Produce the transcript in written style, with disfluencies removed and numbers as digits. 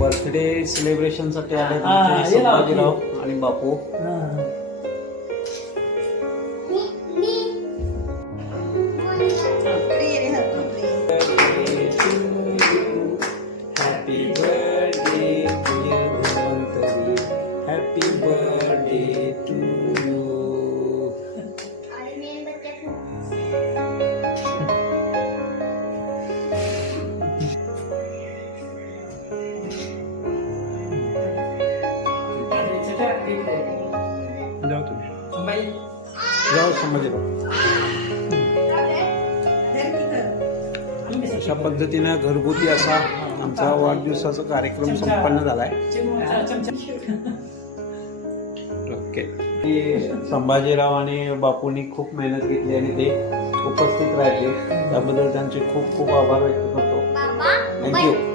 Birthday celebration साठी आले संभाजीराव आणि Bapu. Happy birthday Dhanvantari, happy birthday to you. जाऊ तुम्ही, जाऊ संभाजीराव. अशा पद्धतीनं घरगुती असा आमचा वाढदिवसाचा कार्यक्रम संपन्न झालाय. ओके. संभाजीराव आणि बापूंनी खूप मेहनत घेतली आणि ते उपस्थित राहिले त्याबद्दल त्यांचे खूप खूप आभार व्यक्त करतो. थँक्यू.